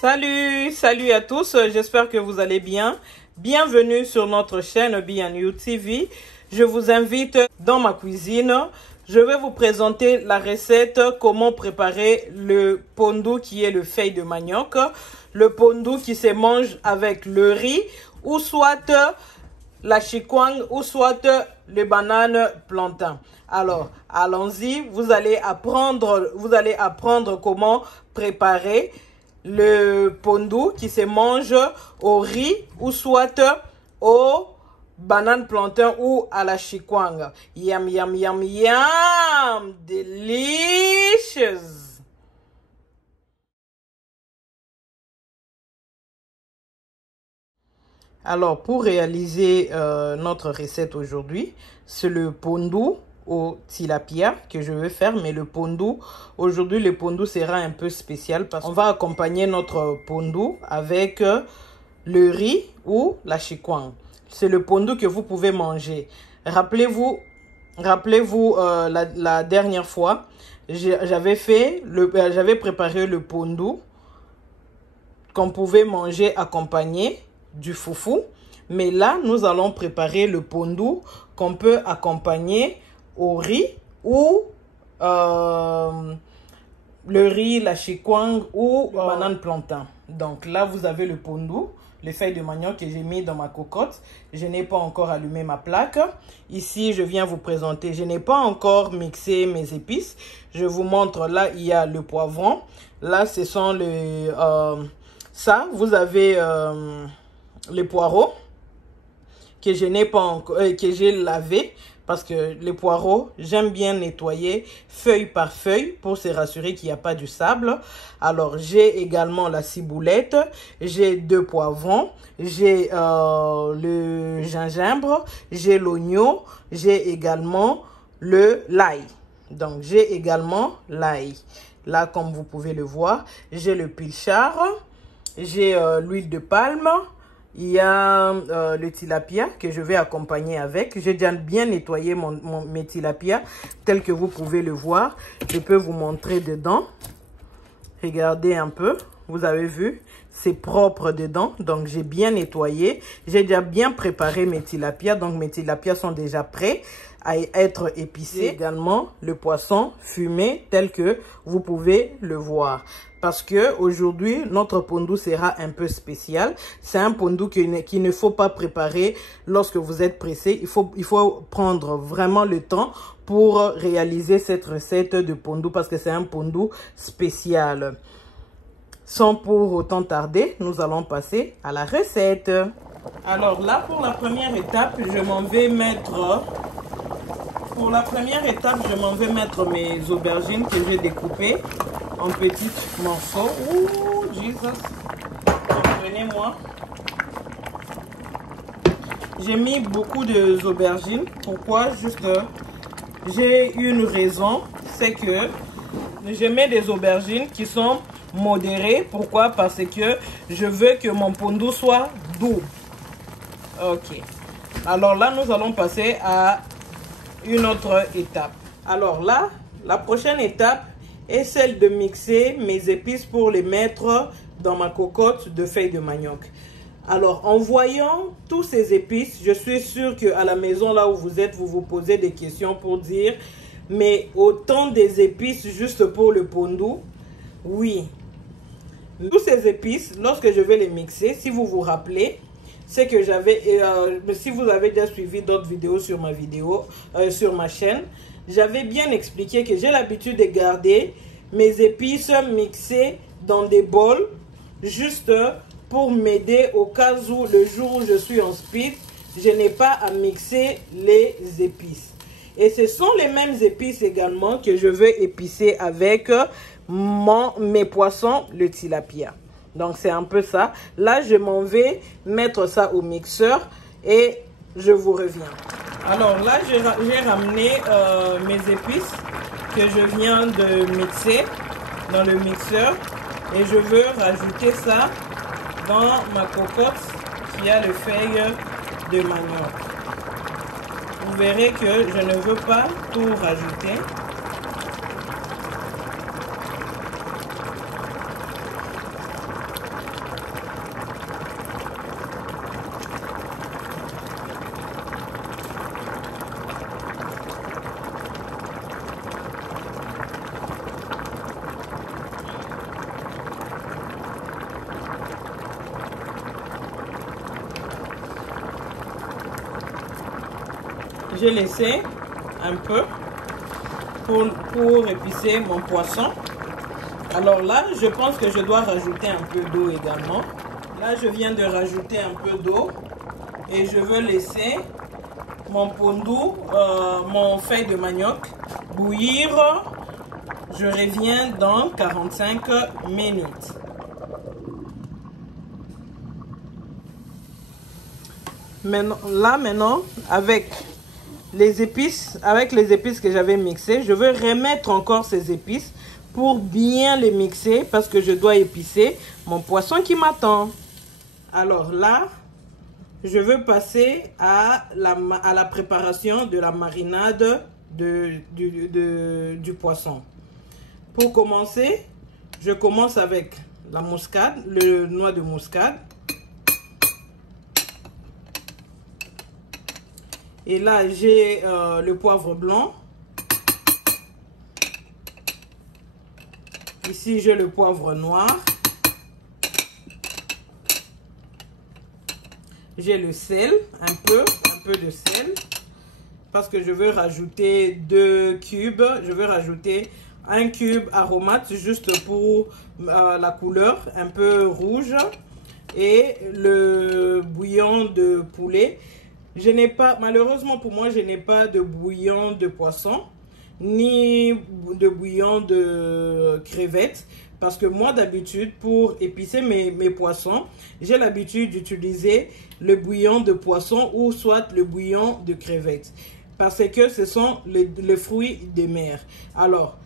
Salut à tous, j'espère que vous allez bien. Bienvenue sur notre chaîne B&U TV. Je vous invite dans ma cuisine. Je vais vous présenter la recette, comment préparer le pondu qui est le feuille de manioc. Le pondu qui se mange avec le riz ou soit la chikwang ou soit le banane plantain. Alors, allons-y, vous allez apprendre comment préparer le pondu qui se mange au riz ou soit au banane plantain ou à la chikwang. Yum, yum, yum, yum! Delicious! Alors, pour réaliser notre recette aujourd'hui, c'est le pondu au tilapia que je vais faire. Mais le pondu, aujourd'hui, le pondu sera un peu spécial parce qu'on va accompagner notre pondu avec le riz ou la chikwang. C'est le pondu que vous pouvez manger. Rappelez-vous la dernière fois, j'avais préparé le pondu qu'on pouvait manger accompagné du foufou. Mais là, nous allons préparer le pondu qu'on peut accompagner au riz ou le riz, la chikwang ou banane plantain. Donc là, vous avez le pondu, les feuilles de manioc que j'ai mis dans ma cocotte. Je n'ai pas encore allumé ma plaque. Ici, je viens vous présenter. Je n'ai pas encore mixé mes épices. Je vous montre. Là, il y a le poivron. Là, ce sont les... vous avez les poireaux que je n'ai pas encore, que j'ai lavé. Parce que les poireaux, j'aime bien nettoyer feuille par feuille pour se rassurer qu'il n'y a pas du sable. Alors, j'ai également la ciboulette, j'ai 2 poivrons, j'ai le gingembre, j'ai l'oignon, j'ai également l'ail. Donc, j'ai également l'ail. Là, comme vous pouvez le voir, j'ai le pilchard, j'ai l'huile de palme. Il y a le tilapia que je vais accompagner avec. J'ai déjà bien nettoyé mes tilapia tel que vous pouvez le voir. Je peux vous montrer dedans. Regardez un peu. Vous avez vu, c'est propre dedans. Donc, j'ai bien nettoyé. J'ai déjà bien préparé mes tilapia. Donc, mes tilapia sont déjà prêts à être épicés. Également, le poisson fumé tel que vous pouvez le voir. Parce que aujourd'hui, notre pondu sera un peu spécial. C'est un pondu qu'il ne faut pas préparer lorsque vous êtes pressé. Il faut prendre vraiment le temps pour réaliser cette recette de pondu parce que c'est un pondu spécial. Sans pour autant tarder, nous allons passer à la recette. Alors là, pour la première étape, je m'en vais mettre... mes aubergines que j'ai découpées en petits morceaux. Ouh, Jesus! Comprenez-moi. J'ai mis beaucoup d'aubergines. Pourquoi? Juste, j'ai une raison. C'est que je mets des aubergines qui sont modérées. Pourquoi? Parce que je veux que mon pondu soit doux. Ok. Alors là, nous allons passer à une autre étape. Alors là, la prochaine étape est celle de mixer mes épices pour les mettre dans ma cocotte de feuilles de manioc. Alors, en voyant tous ces épices, je suis sûre qu'à la maison, là où vous êtes, vous vous posez des questions pour dire, mais autant des épices juste pour le pondu? Oui. Tous ces épices, lorsque je vais les mixer, si vous vous rappelez, c'est que si vous avez déjà suivi d'autres vidéos sur ma chaîne, j'avais bien expliqué que j'ai l'habitude de garder mes épices mixées dans des bols, juste pour m'aider au cas où le jour où je suis en speed, je n'ai pas à mixer les épices. Et ce sont les mêmes épices également que je veux épicer avec mes poissons, le tilapia. Donc, c'est un peu ça. Là, je m'en vais mettre ça au mixeur et je vous reviens. Alors là, j'ai ramené mes épices que je viens de mixer dans le mixeur. Et je veux rajouter ça dans ma cocotte qui a le feuille de manioc. Vous verrez que je ne veux pas tout rajouter. j'ai laissé un peu pour épicer mon poisson. Alors là, je pense que je dois rajouter un peu d'eau également. Là, je viens de rajouter un peu d'eau et je veux laisser mon pondou, mon feuille de manioc bouillir. Je reviens dans 45 minutes. Maintenant, avec les épices que j'avais mixées, je veux remettre encore ces épices pour bien les mixer parce que je dois épicer mon poisson qui m'attend. Alors là, je veux passer à la préparation de la marinade du poisson. Pour commencer, je commence avec la muscade, le noix de muscade. Et là, j'ai le poivre blanc. Ici, j'ai le poivre noir. J'ai le sel, un peu de sel. Parce que je veux rajouter 2 cubes. Je veux rajouter un cube aromate juste pour la couleur un peu rouge. Et le bouillon de poulet. Je n'ai pas, malheureusement pour moi, je n'ai pas de bouillon de poisson, ni de bouillon de crevettes. Parce que moi, d'habitude, pour épicer mes poissons, j'ai l'habitude d'utiliser le bouillon de poisson ou soit le bouillon de crevettes. Parce que ce sont les fruits des mers. Alors,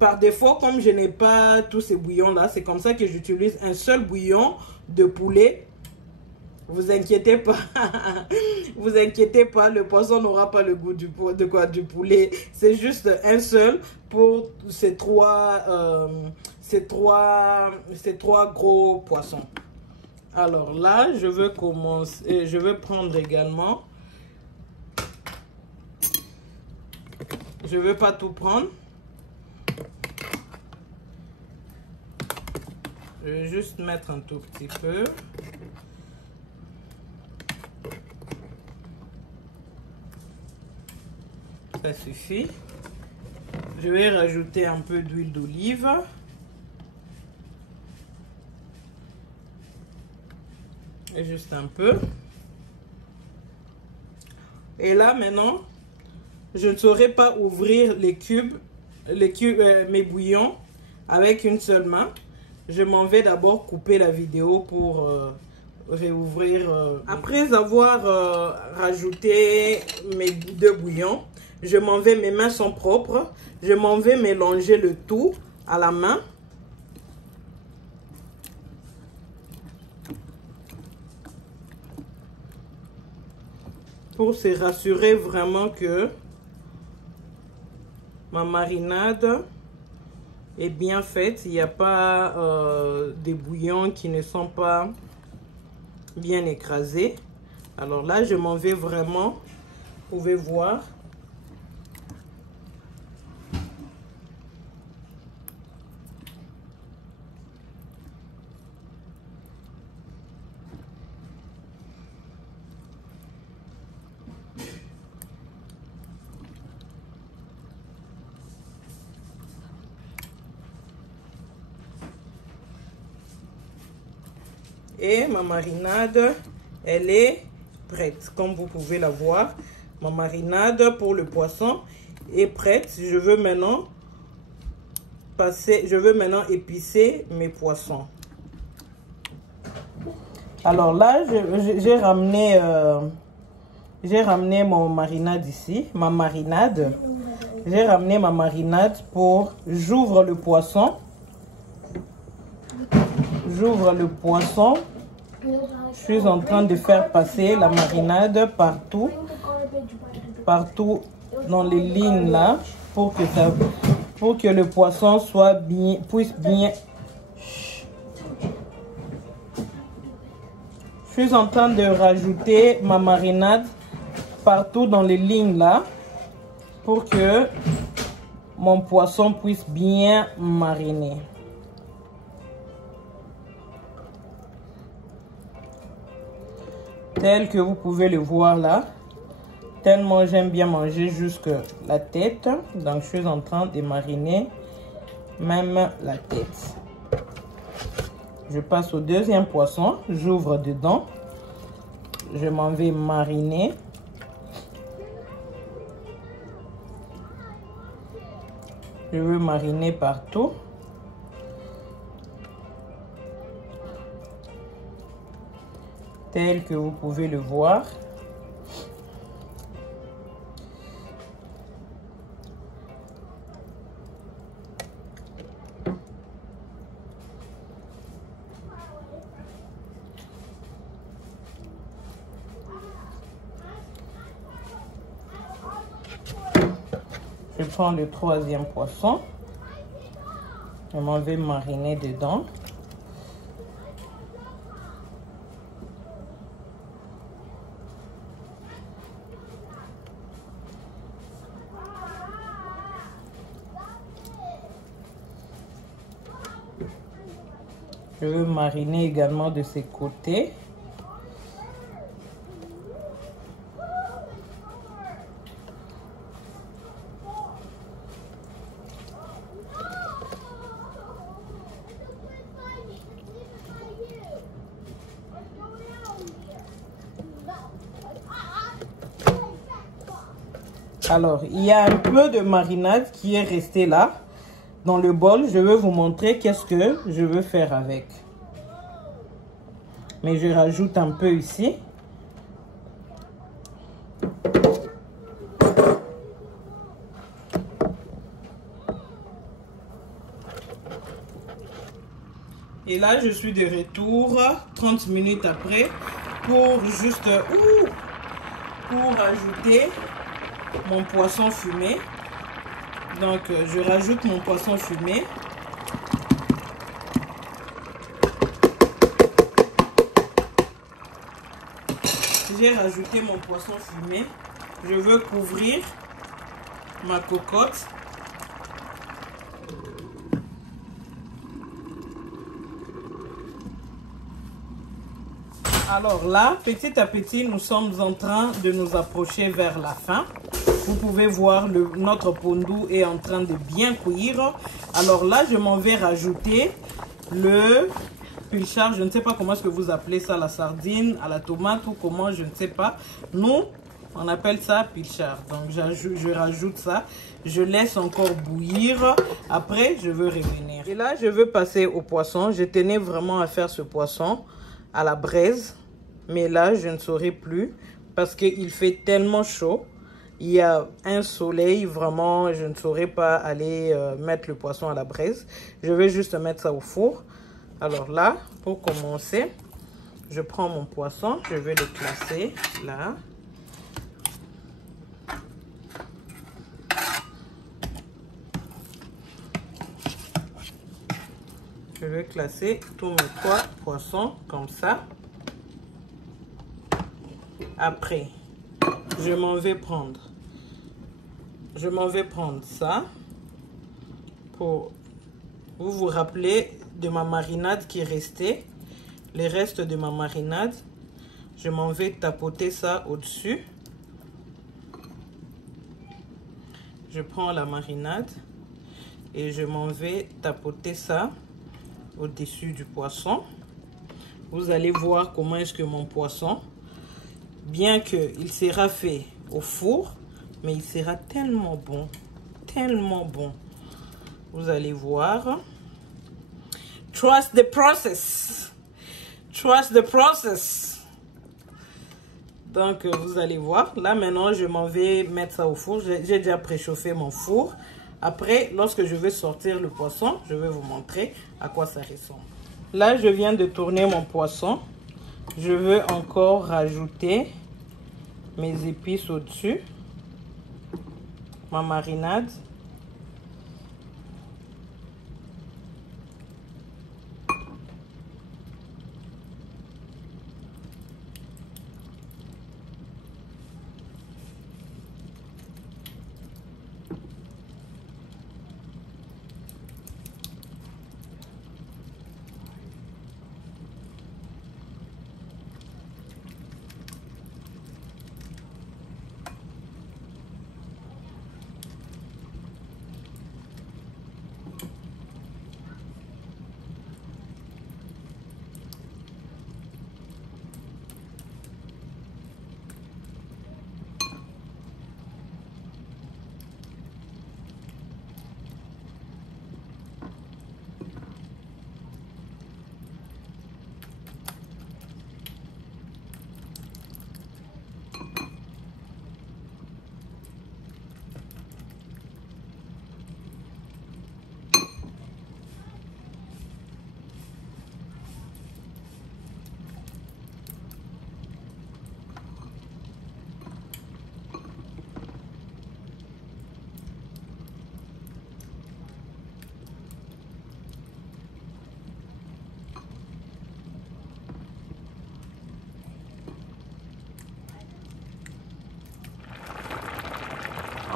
par défaut, comme je n'ai pas tous ces bouillons-là, c'est comme ça que j'utilise un seul bouillon de poulet. Vous inquiétez pas, vous inquiétez pas, le poisson n'aura pas le goût du poulet. C'est juste un seul pour ces trois gros poissons. Alors là, je veux commencer, je veux prendre également. Je veux pas tout prendre. Je vais juste mettre un tout petit peu. Ça suffit. Je vais rajouter un peu d'huile d'olive. Et juste un peu. Et là maintenant, je ne saurais pas ouvrir mes bouillons avec une seule main. Je m'en vais d'abord couper la vidéo pour réouvrir. Après avoir rajouté mes 2 bouillons, je m'en vais, mes mains sont propres. Je m'en vais mélanger le tout à la main. Pour se rassurer vraiment que ma marinade est bien faite. Il n'y a pas des bouillons qui ne sont pas bien écrasés. Alors là, je m'en vais vraiment. Vous pouvez voir. Et ma marinade, elle est prête. Comme vous pouvez la voir, ma marinade pour le poisson est prête. Je veux maintenant épicer mes poissons. Alors là, j'ai ramené mon marinade ici, ma marinade. J'ai ramené ma marinade pour... J'ouvre le poisson. J'ouvre le poisson. Je suis en train de faire passer la marinade partout dans les lignes là, pour que le poisson puisse bien. Je suis en train de rajouter ma marinade partout dans les lignes là, pour que mon poisson puisse bien mariner. Tel que vous pouvez le voir là. Tellement j'aime bien manger jusque la tête. Donc, je suis en train de mariner même la tête. Je passe au deuxième poisson. J'ouvre dedans. Je m'en vais mariner. Je veux mariner partout. Tel que vous pouvez le voir. Je prends le troisième poisson. Je m'en vais mariner dedans. Je veux mariner également de ces côtés. Alors, il y a un peu de marinade qui est resté là. Dans le bol, je vais vous montrer qu'est-ce que je veux faire avec. Mais je rajoute un peu ici. Et là, je suis de retour 30 minutes après pour juste pour ajouter mon poisson fumé. Donc, je rajoute mon poisson fumé. J'ai rajouté mon poisson fumé. Je veux couvrir ma cocotte. Alors là, petit à petit, nous sommes en train de nous approcher vers la fin. Vous pouvez voir, notre pondu est en train de bien cuire. Alors là, je m'en vais rajouter le pilchard. Je ne sais pas comment est-ce que vous appelez ça, la sardine à la tomate ou comment, je ne sais pas. Nous, on appelle ça pilchard. Donc, je rajoute ça. Je laisse encore bouillir. Après, je veux revenir. Et là, je veux passer au poisson. Je tenais vraiment à faire ce poisson à la braise. Mais là, je ne saurais plus parce qu'il fait tellement chaud. Il y a un soleil, vraiment, je ne saurais pas aller mettre le poisson à la braise. Je vais juste mettre ça au four. Alors là, pour commencer, je prends mon poisson, je vais le classer là. Je vais classer tous mes 3 poissons comme ça. Après, je m'en vais prendre ça pour vous rappeler de ma marinade qui est restée. Les restes de ma marinade, je m'en vais tapoter ça au-dessus. Je prends la marinade et je m'en vais tapoter ça au-dessus du poisson. Vous allez voir comment est-ce que mon poisson, bien qu'il sera fait au four, mais il sera tellement bon, tellement bon. Vous allez voir. Trust the process. Trust the process. Donc, vous allez voir. Là, maintenant, je m'en vais mettre ça au four. J'ai déjà préchauffé mon four. Après, lorsque je vais sortir le poisson, je vais vous montrer à quoi ça ressemble. Là, je viens de tourner mon poisson. Je veux encore rajouter mes épices au-dessus. Ma marinade.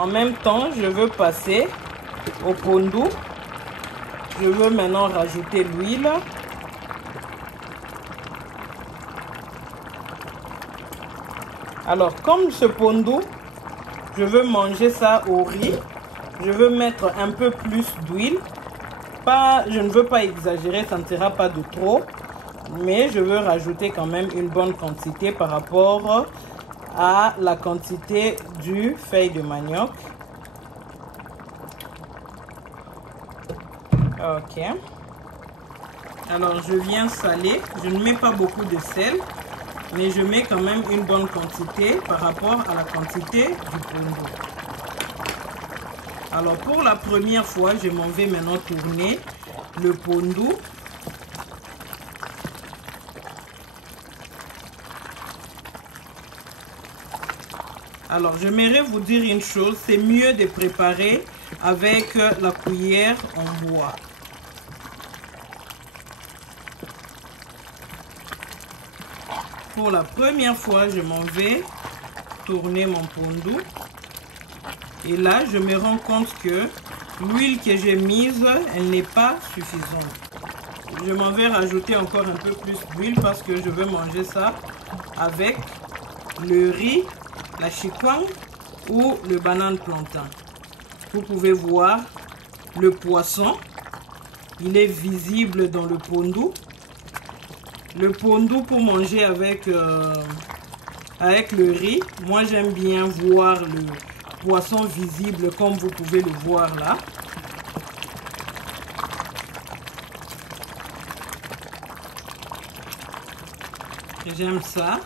En même temps, je veux passer au pondu. Je veux maintenant rajouter l'huile. Alors, comme ce pondu, je veux manger ça au riz. Je veux mettre un peu plus d'huile. Je ne veux pas exagérer, ça ne sera pas de trop. Mais je veux rajouter quand même une bonne quantité par rapport à la quantité du feuille de manioc. Ok. Alors, je viens saler. Je ne mets pas beaucoup de sel. Mais je mets quand même une bonne quantité par rapport à la quantité du pondu. Alors pour la première fois, je m'en vais maintenant tourner le pondu. Alors j'aimerais vous dire une chose, c'est mieux de préparer avec la cuillère en bois. Pour la première fois, je m'en vais tourner mon pondu. Et là, je me rends compte que l'huile que j'ai mise, elle n'est pas suffisante. Je m'en vais rajouter encore un peu plus d'huile parce que je veux manger ça avec le riz, la chikwang ou le banane plantain. Vous pouvez voir le poisson. Il est visible dans le pondu. Le pondu pour manger avec le riz, moi j'aime bien voir le poisson visible comme vous pouvez le voir là. J'aime ça.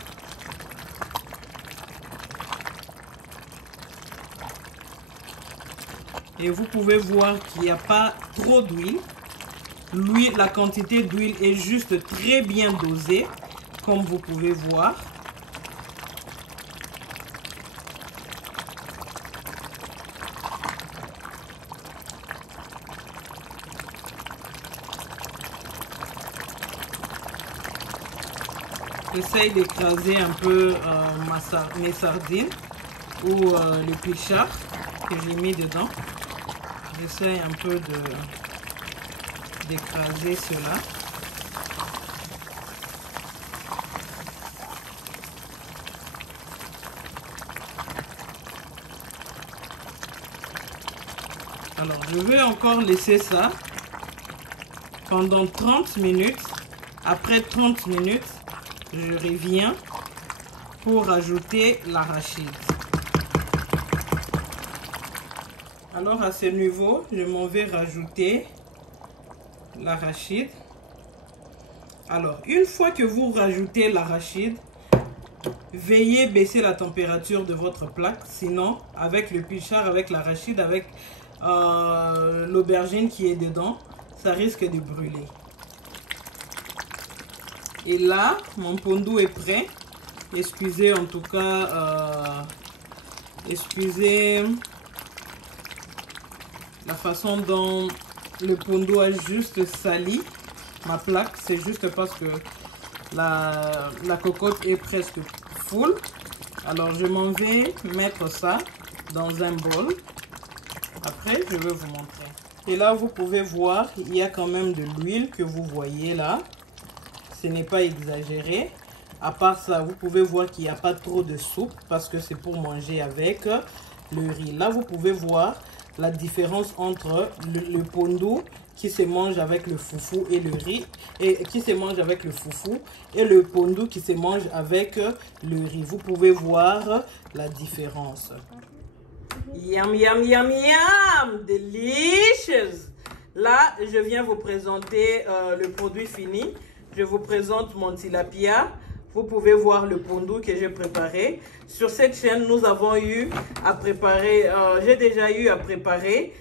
Et vous pouvez voir qu'il n'y a pas trop d'huile. La quantité d'huile est juste très bien dosée, comme vous pouvez voir. J'essaye d'écraser un peu mes sardines ou le pichard que j'ai mis dedans. J'essaye un peu d'écraser cela. Alors, je vais encore laisser ça pendant 30 minutes. Après 30 minutes, je reviens pour rajouter l'arachide. Alors, à ce niveau, je m'en vais rajouter l'arachide. Alors, une fois que vous rajoutez l'arachide, veuillez baisser la température de votre plaque. Sinon, avec le pichard, avec l'arachide, avec l'aubergine qui est dedans, ça risque de brûler. Et là, mon pondu est prêt. Excusez en tout cas, excusez la façon dont le pondu a juste sali ma plaque. C'est juste parce que la cocotte est presque full. Alors je m'en vais mettre ça dans un bol. Après, je vais vous montrer. Et là, vous pouvez voir, il y a quand même de l'huile que vous voyez là. Ce n'est pas exagéré. À part ça, vous pouvez voir qu'il n'y a pas trop de soupe parce que c'est pour manger avec le riz. Là, vous pouvez voir la différence entre le pondu qui se mange avec le foufou et le riz, et qui se mange avec le foufou, et le pondu qui se mange avec le riz. Vous pouvez voir la différence. Yum, yum, yum, yum! Delicious! Là, je viens vous présenter le produit fini. Je vous présente mon tilapia. Vous pouvez voir le pondu que j'ai préparé. Sur cette chaîne, nous avons eu à préparer, j'ai déjà eu à préparer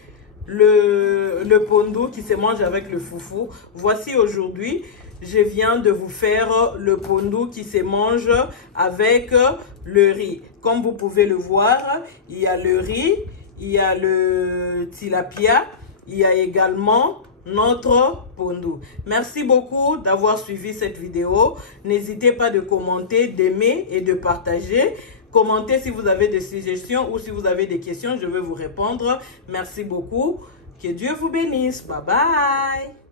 le pondu qui se mange avec le foufou. Voici aujourd'hui, je viens de vous faire le pondu qui se mange avec le riz. Comme vous pouvez le voir, il y a le riz, il y a le tilapia, il y a également notre pondu. Merci beaucoup d'avoir suivi cette vidéo. N'hésitez pas de commenter, d'aimer et de partager. Commentez si vous avez des suggestions ou si vous avez des questions, je vais vous répondre. Merci beaucoup. Que Dieu vous bénisse. Bye bye.